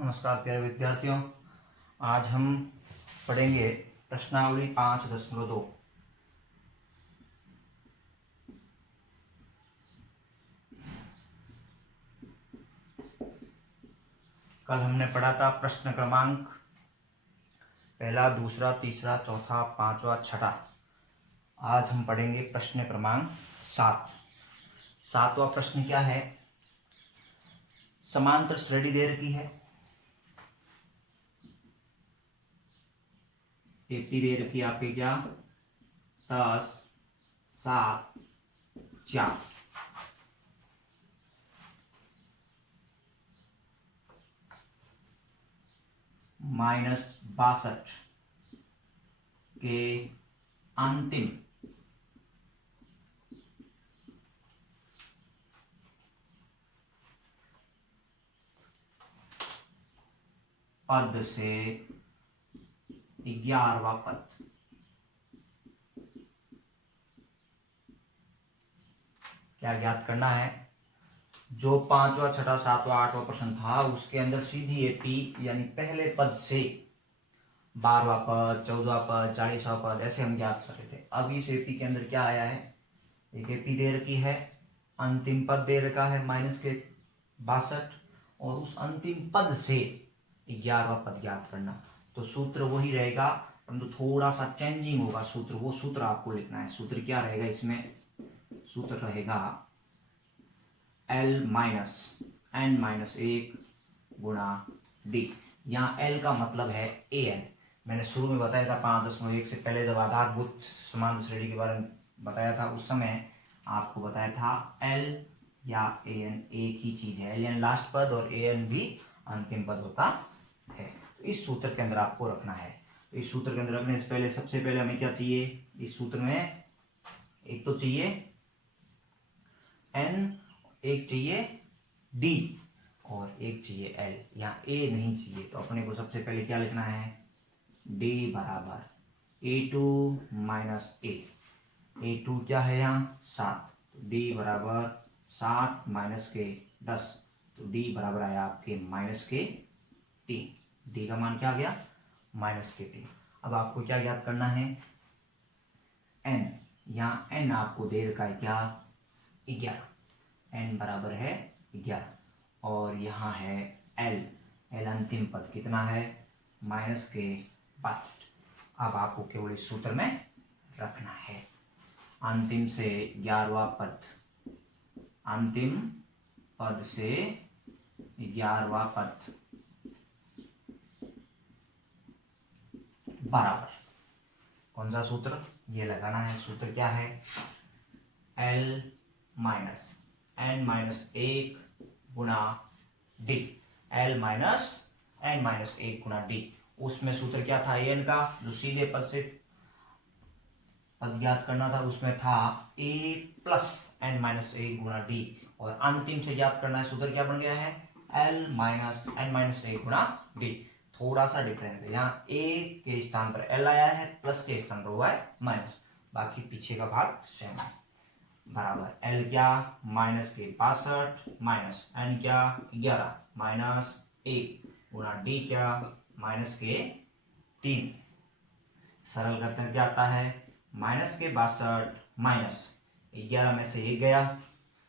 नमस्कार प्यारे विद्यार्थियों, आज हम पढ़ेंगे प्रश्नावली 5.2। कल हमने पढ़ा था प्रश्न क्रमांक पहला, दूसरा, तीसरा, चौथा, पांचवा, छठा। आज हम पढ़ेंगे प्रश्न क्रमांक 7। सातवां प्रश्न क्या है? समांतर श्रेणी दे रखी है, एपी दे रखी है आपकी क्या 10, 7, 4। -62 के अंतिम पद से 11वां पद। क्या ज्ञात करना है? जो पांचवा, छठा, सातवां, आठवां प्रश्न था उसके अंदर सीधी एपी यानी पहले पद से 12वां पद, 14वां पद, 40वां पद ऐसे हम ज्ञात कर रहे थे। अब इस एपी के अंदर क्या आया है? एक एपी दे रखी है, अंतिम पद दे रखा है -62 और उस अंतिम पद से 11वां पद ज्ञात करना। तो सूत्र वही रहेगा, परंतु थोड़ा सा चेंजिंग होगा सूत्र। वो सूत्र आपको लिखना है। सूत्र क्या रहेगा इसमें? सूत्र रहेगा L-n-1 गुणा d। यहाँ L का मतलब है an। मैंने शुरू में बताया था 5.1 से पहले जब आधारभूत समांतर श्रेणी के बारे में बताया था, उस समय आपको बताया था L या an एक ही चीज है। Ln लास्ट पद और an भी अंतिम पद होता है। तो इस सूत्र के अंदर आपको रखना है। तो इस सूत्र के अंदर रखने से पहले सबसे पहले हमें क्या चाहिए? इस सूत्र में एक तो चाहिए n, एक चाहिए d और एक चाहिए l। यहाँ a नहीं चाहिए, तो अपने को सबसे पहले क्या लिखना है? d बराबर a2 माइनस a। a2 क्या है यहाँ 7, तो d बराबर 7 माइनस के 10, तो d बराबर आया आपके -3। d का मान क्या आ गया? -3। अब आपको क्या ज्ञात करना है? n। यहाँ n आपको दे रखा है क्या 11। n बराबर है 11 और यहाँ है l। l अंतिम पद कितना है? -62। अब आपको केवल इस सूत्र में रखना है। अंतिम से 11वां पद, अंतिम पद से 11वां पद बराबर कौन सा सूत्र? ये लगाना है। सूत्र क्या है? L-n-1 गुणा d। L-n-1 गुणा d। उसमें सूत्र क्या था an का? जो सीधे पद से पद ज्ञात करना था उसमें था a प्लस n-1 गुणा d, और अंतिम से ज्ञात करना है सूत्र क्या बन गया है? L-n-1 गुणा d। थोड़ा सा डिफरेंस है, यहाँ a के स्थान पर l आया है, प्लस के स्थान पर हुआ है माइनस, बाकी पीछे का भाग सेम है। बराबर l क्या -62 माइनस n क्या 11 माइनस 1 गुणा d क्या -3। सरल करते क्या आता है? -62 माइनस 11 में से 1 गया,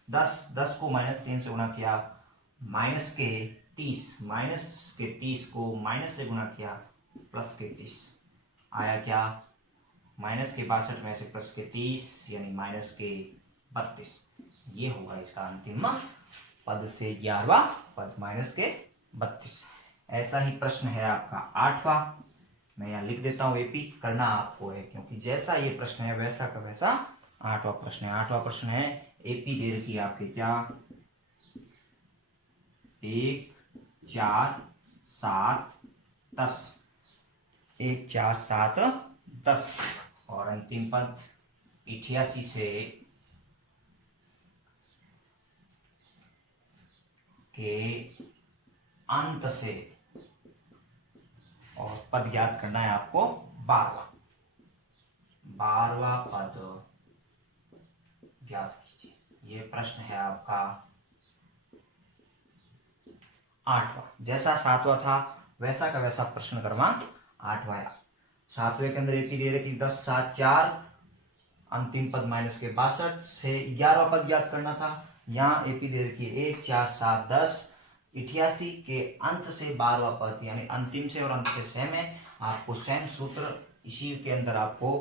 10 को -3 से गुणा किया, -30 को माइनस से गुणा किया, +30 आया क्या? -62 में से +30 यानी -32। ये होगा इसका अंतिम पद से 11वां पद -32। ऐसा ही प्रश्न है आपका 8वां। मैं यहाँ लिख देता हूँ एपी, करना आपको है क्योंकि जैसा ये प्रश्न है वैसा का वैसा 8वां प्रश्न है। 8वां प्रश्न है, एपी दे रखी है आपके क्या 1, 4, 7, 10। 1, 4, 7, 10 और अंतिम पद 88 से के अंत से, और पद ज्ञात करना है आपको 12वां पद ज्ञात कीजिए। ये प्रश्न है आपका 8वां, जैसा 7वां था वैसा का वैसा प्रश्न क्रमांक 8वां आया। 7वें के अंदर एपी दे रखी 10, 7, 4, अंतिम पद माइनस के 62 से 11वां पद ज्ञात करना था। यहाँ एपी दे रखी 1, 4, 7, 10, 88 के अंत से 12वां पद यानी अंतिम से और अंत से सेम है। आपको सेम सूत्र इसी के अंदर आपको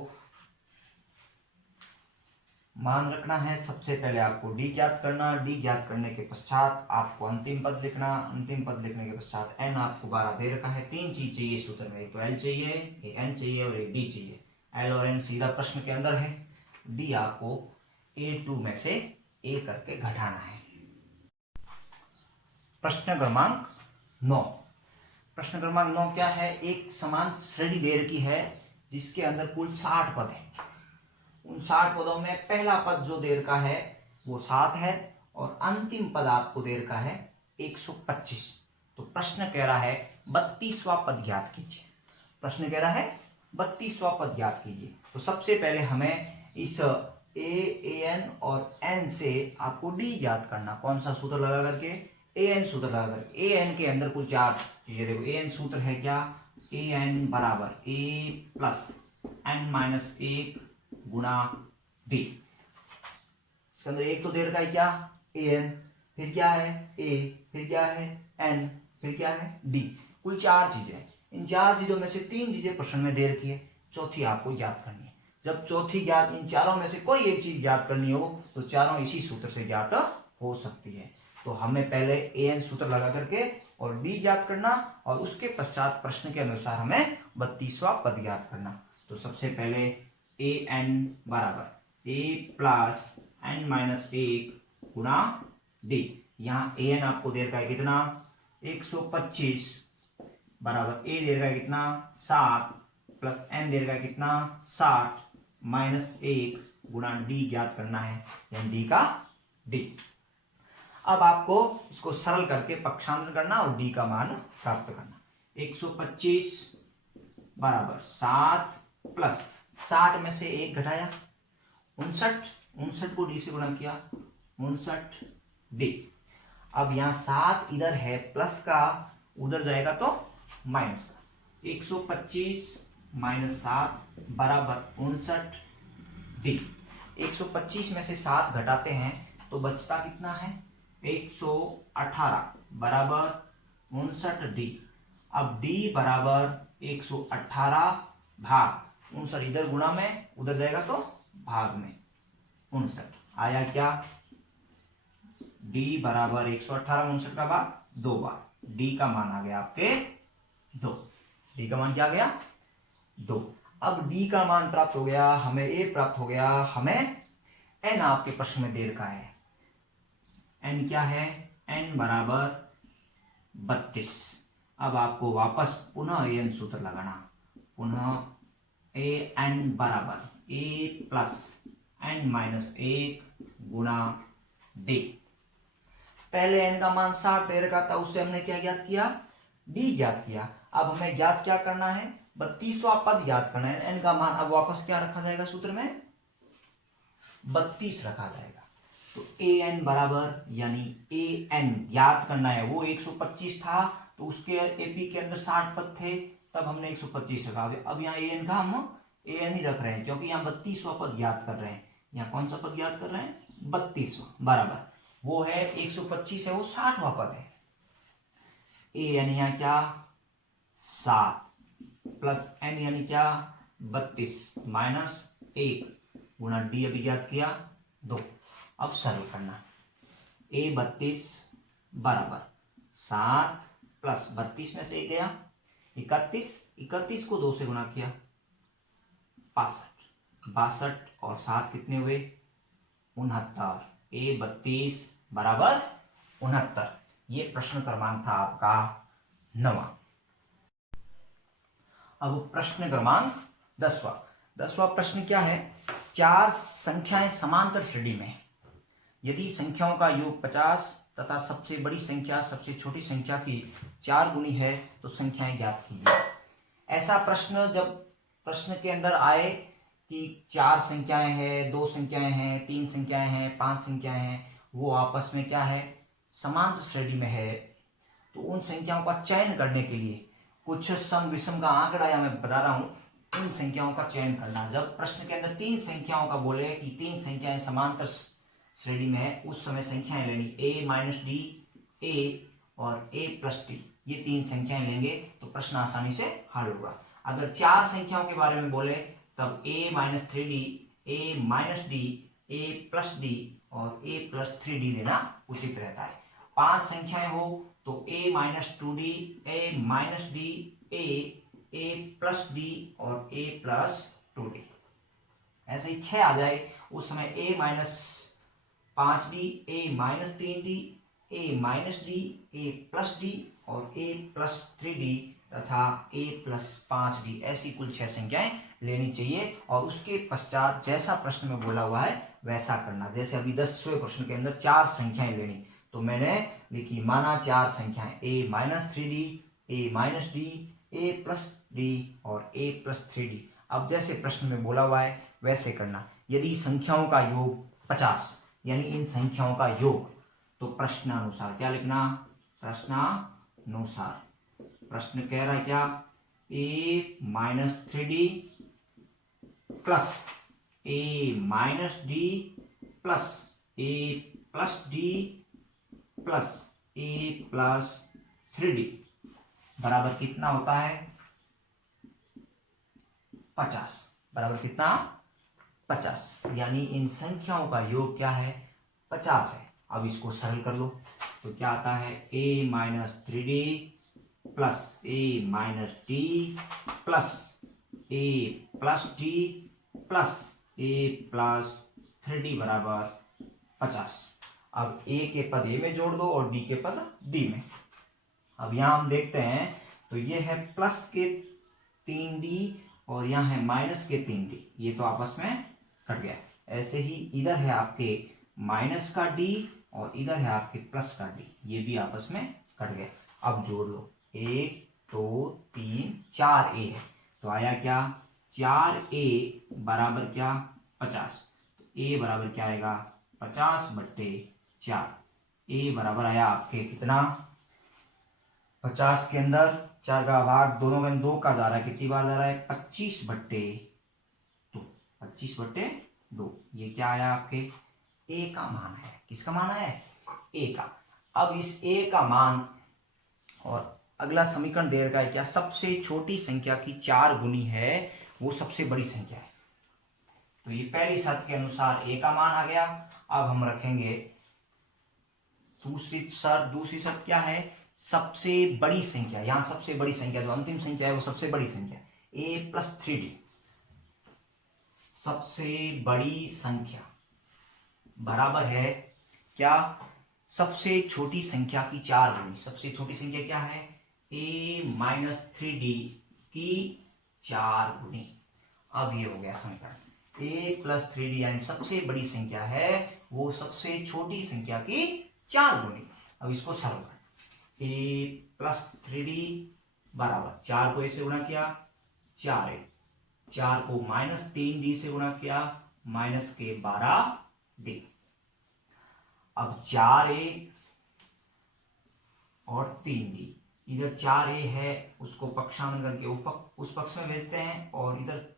मान रखना है। सबसे पहले आपको डी ज्ञात करना, डी ज्ञात करने के पश्चात आपको अंतिम पद लिखना, अंतिम पद लिखने के पश्चात एन आपको 12 दे रखा है। 3 चीज चाहिए सूत्र में, एक तो एल चाहिए, एक एन चाहिए और एक डी चाहिए। एल और एन सीधा प्रश्न के अंदर है। डी आपको A2 में से ए करके घटाना है। प्रश्न क्रमांक 9। प्रश्न क्रमांक 9 क्या है? एक समान श्रेणी दे रखी है जिसके अंदर कुल 60 पद है। उन 60 पदों में पहला पद जो दे रखा है वो 7 है और अंतिम पद आपको दे रखा है 125। तो प्रश्न कह रहा है 32वां पद ज्ञात कीजिए। प्रश्न कह रहा है 32वां पद ज्ञात कीजिए। तो सबसे पहले हमें इस ए एन और एन से आपको डी ज्ञात करना। कौन सा सूत्र लगा करके? ए एन सूत्र लगा करके। ए एन के अंदर कुल 4 चीजें देखो। ए एन सूत्र है क्या? ए एन बराबर ए प्लस एन माइनस 1 गुणा डी। इसके अंदर एक तो दे रखा है क्या? ए एन, फिर क्या है? ए, फिर क्या है? एन, फिर क्या है? डी। कुल 4 चीजें। इन 4 चीजों में से 3 चीजें प्रश्न में दे रखी है, चौथी आपको ज्ञात करनी है। जब चौथी ज्ञात, इन चारों में से कोई एक चीज ज्ञात करनी हो तो चारों इसी सूत्र से ज्ञात हो सकती है। तो हमें पहले ए एन सूत्र लगा करके और डी ज्ञात करना और उसके पश्चात प्रश्न के अनुसार हमें 32वां पद ज्ञात करना। तो सबसे पहले ए एन बराबर ए प्लस एन माइनस 1 गुणा डी। यहाँ ए एन आपको दे रखा है कितना? 125 बराबर ए दे रखा है कितना? 7 प्लस एन दे रखा है कितना? 60 माइनस 1 गुणा डी ज्ञात करना है, यानी डी का डी। अब आपको इसको सरल करके पक्षांतर करना और डी का मान प्राप्त करना। 125 बराबर 7 प्लस 60 में से 1 घटाया 59 को डी से गुणा किया 59 डी। अब यहां 7 इधर है प्लस का, उधर जाएगा तो माइनस का। 125 माइनस 7 बराबर 59 डी। 125 में से 7 घटाते हैं तो बचता कितना है? 118 बराबर 59 डी। अब डी बराबर 118 भाग 59, इधर गुणा में उधर जाएगा तो भाग में 59 आया क्या? डी बराबर 118 59 का भाग 2 बार। डी का मान आ गया आपके 2। डी का मान क्या आ गया? 2। अब डी का मान प्राप्त हो गया, हमें ए प्राप्त हो गया, हमें एन आपके प्रश्न में दे रखा है। एन क्या है? एन बराबर 32। अब आपको वापस पुनः ए एन सूत्र लगाना। पुनः ए एन बराबर ए प्लस एन माइनस 1 गुणा डी। पहले एन का मान 60 दे रखा था, उससे हमने क्या ज्ञात किया? डी ज्ञात किया। अब हमें ज्ञात क्या करना है? 32वां पद ज्ञात करना है। एन का मान अब वापस क्या रखा जाएगा सूत्र में? 32 रखा जाएगा। तो ए एन बराबर, यानी ए एन ज्ञात करना है, वो 125 था तो उसके एपी के अंदर 60 पद थे, तब हमने 125 रखा। अब यहाँ ए एन का हम ए एन ही रख रहे हैं क्योंकि यहाँ 32वां पद ज्ञात कर रहे हैं। यहाँ कौन सा पद ज्ञात कर रहे हैं? 32वां बराबर वो है 125 है, वो 60वां पद है। ए यानी यहाँ क्या? 7 प्लस एन यानी क्या? 32 माइनस 1 गुणा डी अभी ज्ञात किया 2। अब सरल करना। ए 32 बराबर 7 प्लस 32 में से 1 गया 31, 31 को 2 से गुणा किया 62, 62 और 7 कितने हुए? 69। ए 32 बराबर 69। ये प्रश्न क्रमांक था आपका 9वां। अब प्रश्न क्रमांक 10वां। 10वां प्रश्न क्या है? 4 संख्याएं समांतर श्रेणी में, यदि संख्याओं का योग 50 तथा सबसे बड़ी संख्या सबसे छोटी संख्या की 4 गुनी है तो संख्याएं ज्ञात कीजिए। ऐसा प्रश्न जब प्रश्न के अंदर आए कि 4 संख्याएं हैं, 2 संख्याएं हैं, 3 संख्याएं हैं, 5 संख्याएं हैं, वो आपस में क्या है? समांतर श्रेणी में है, तो उन संख्याओं का चयन करने के लिए कुछ सम विषम का आंकड़ा या मैं बता रहा हूं, इन संख्याओं का चयन करना। जब प्रश्न के अंदर 3 संख्याओं का बोले कि 3 संख्याएं समांतर श्रेणी में है, उस समय संख्याएं लेनी a माइनस डी, a और a प्लस डी, ये 3 संख्याएं लेंगे तो प्रश्न आसानी से हल होगा। अगर 4 संख्याओं के बारे में बोले तब a minus 3d, a minus D, a plus D और a प्लस 3d लेना उचित रहता है। 5 संख्याएं हो तो a minus 2d, a minus D, a plus D और a प्लस 2d। ऐसे ही 6 आ जाए उस समय a minus 5d, a minus 3d, a minus D, a plus D और a प्लस 3d तथा a प्लस 5d, ऐसी कुल 6 संख्याएं लेनी चाहिए और उसके पश्चात जैसा प्रश्न में बोला हुआ है वैसा करना। जैसे अभी 10वें प्रश्न के अंदर 4 संख्याएं लेनी, तो मैंने लिखी माना 4 संख्याएं a minus 3d, a minus D, a plus D और a प्लस 3d। अब जैसे प्रश्न में बोला हुआ है वैसे करना। यदि संख्याओं का योग 50 यानी इन संख्याओं का योग, तो प्रश्नानुसार क्या लिखना, प्रश्नानुसार। प्रश्न कह रहा है क्या, a minus 3d plus a minus D plus a plus D plus a plus 3d बराबर कितना होता है, 50। बराबर कितना, 50। यानी इन संख्याओं का योग क्या है, 50 है। अब इसको सरल कर लो तो क्या आता है, a minus 3d plus a minus D plus a plus D plus a plus 3d बराबर 50। अब a के पद a में जोड़ दो और d के पद d में। अब यहां हम देखते हैं तो ये है प्लस के 3d और यहाँ है माइनस के 3d, ये तो आपस में कट गया। ऐसे ही इधर है आपके माइनस का d और इधर है आपके प्लस का d, ये भी आपस में कट गया। अब जोड़ लो, 1 2 3 4a है तो आया क्या, 4a बराबर क्या, 50। तो a बराबर क्या आएगा, 50/4। a बराबर आया आपके कितना, 50 के अंदर 4 का भाग दोनों के 2 का जा रहा है, कितनी बार जा रहा है, 25/2। 25/2 ये क्या आया आपके, a का मान है। किसका मान है, a का। अब इस a का मान और अगला समीकरण दे रखा है क्या, सबसे छोटी संख्या की 4 गुनी है वो सबसे बड़ी संख्या है। तो ये पहली शर्त के अनुसार a का मान आ गया। अब हम रखेंगे दूसरी शर्त क्या है, सबसे बड़ी संख्या। यहां सबसे बड़ी संख्या जो अंतिम संख्या है वो सबसे बड़ी संख्या a प्लस 3d। सबसे बड़ी संख्या बराबर है क्या, सबसे छोटी संख्या की 4 गुनी। सबसे छोटी संख्या क्या है, a माइनस 3d की 4 गुनी। अब ये हो गया समीकरण, a प्लस 3d यानी सबसे बड़ी संख्या है वो सबसे छोटी संख्या की 4 गुनी। अब इसको सरल करना, a प्लस 3d बराबर 4 को a से गुणा किया 4a, 4 को माइनस 3d से गुणा किया माइनस के 12d। अब 4a और 3d, इधर 4a है उसको पक्षांतर करके उस पक्ष में भेजते हैं और इधर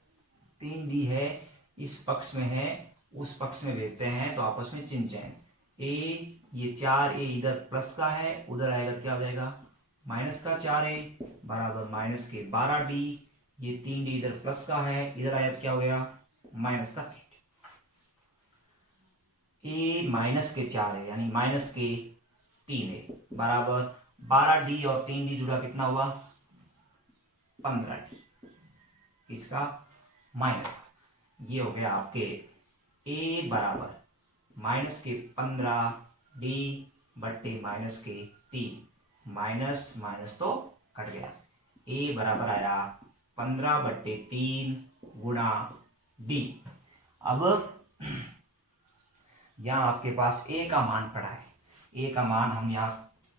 3d है इस पक्ष में है उस पक्ष में भेजते हैं, तो आपस में चिन्ह चेंज। a ये 4a इधर प्लस का है, उधर आएगा क्या हो जाएगा, माइनस का 4a बराबर माइनस के 12d। ये 3d इधर प्लस का है, इधर आया क्या हो गया, माइनस का 3d। a माइनस के 4a यानी माइनस के 3a बराबर 12d और 3d जुड़ा कितना हुआ, 15d। इसका माइनस, ये हो गया आपके a बराबर माइनस के 15d बट्टे माइनस के 3, माइनस माइनस तो कट गया। a बराबर आया 15/3 गुणा d। अब यहां आपके पास a का मान पड़ा है, a का मान हम यहां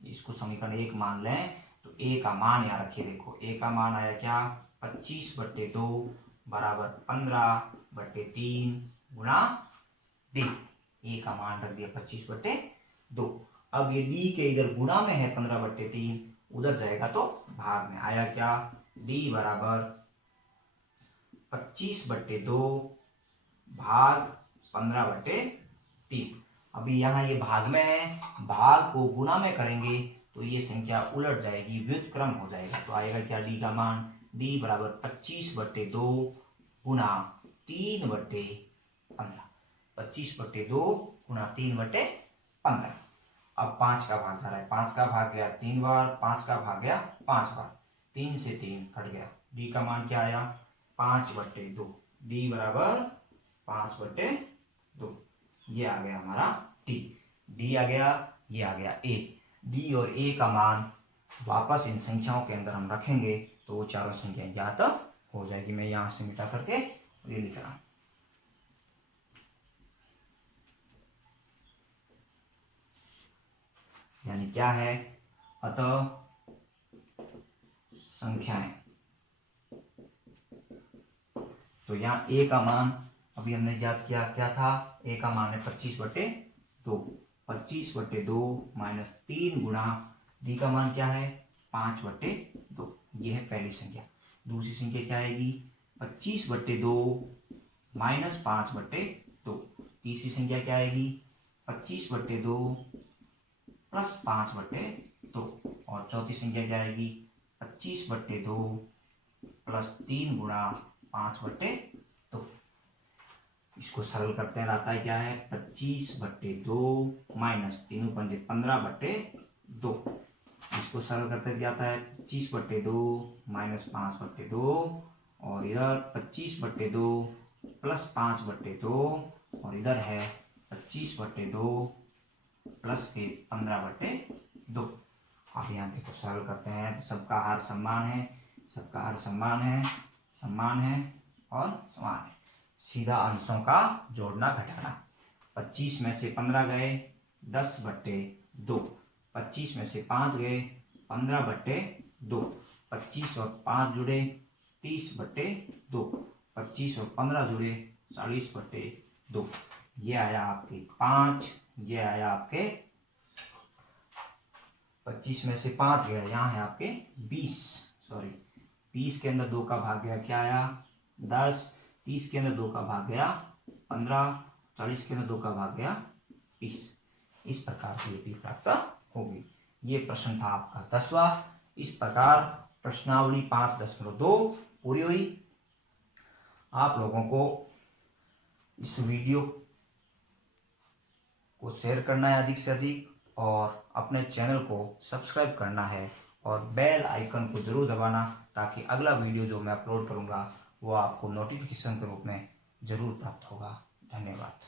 इसको समीकरण 1 मान लें तो a का मान यहां रखिए। देखो a का मान आया क्या, 25/2 बराबर 15/3 गुणा d। a का मान रख दिया 25/2। अब ये डी के इधर गुणा में है 15/3, उधर जाएगा तो भाग में। आया क्या, डी बराबर 25/2 भाग 15/3। अभी यहाँ ये भाग में है, भाग को गुणा में करेंगे तो ये संख्या उलट जाएगी, व्युत्क्रम हो जाएगा। तो आएगा क्या, डी का मान, डी बराबर 25/2 गुणा 3/15। 25/2 गुणा 3/15। अब 5 का भाग जा रहा है, 5 का भाग गया 3 बार, 5 का भाग गया 5 बार, 3 से 3 कट गया। डी का मान क्या आया, 5/2। डी बराबर 5/2। ये आ गया हमारा डी। डी आ गया, ये आ गया ए। डी और ए का मान वापस इन संख्याओं के अंदर हम रखेंगे तो वो चारों संख्याएं ज्ञात हो जाएगी। मैं यहां से मिटा करके ये लिख रहा हूं। यानी क्या है, अतः संख्याएं, तो यहाँ ए का मान अभी हमने ज्ञात किया, क्या था, ए का मान है 25/2। 25/2 माइनस 3 गुणा डी का मान क्या है, 5/2। ये है पहली संख्या। दूसरी संख्या क्या आएगी, 25/2 माइनस 5/2। तीसरी संख्या क्या आएगी, 25/2 प्लस 5/2। और चौथी संख्या क्या आएगी, 25/2 प्लस 3 गुणा 5/2। इसको सरल करते हैं, आता है क्या है, 25/2 माइनस 3 पंजे 15/2। इसको सरल करते हैं क्या आता है, 25/2 माइनस 5/2 और इधर 25/2 प्लस 5/2 और इधर है 25/2 प्लस 15/2। अब यहाँ देखो सरल करते हैं, सबका हार समान है, सबका हार समान है, समान है और समान है। सीधा अंशों का जोड़ना घटाना। 25 में से 15 गए 10/2, 25 में से 5 गए 15/2, 25 और 5 जुड़े 30/2, 25 और 15 जुड़े 40/2। ये आया आपके 5, ये आया आपके 25 में से 5 गया, यहाँ है आपके 20, सॉरी 20 के अंदर 2 का भाग गया, क्या आया 10, 30 के अंदर 2 का भाग गया 15, 40 के अंदर 2 का भाग गया 20। इस प्रकार की लिपि प्राप्त होगी। ये प्रश्न था आपका 10वां। इस प्रकार प्रश्नावली 5.2 पूरी हुई। आप लोगों को इस वीडियो को शेयर करना है अधिक से अधिक और अपने चैनल को सब्सक्राइब करना है और बेल आइकन को जरूर दबाना, ताकि अगला वीडियो जो मैं अपलोड करूंगा वो आपको नोटिफिकेशन के रूप में जरूर प्राप्त होगा। धन्यवाद।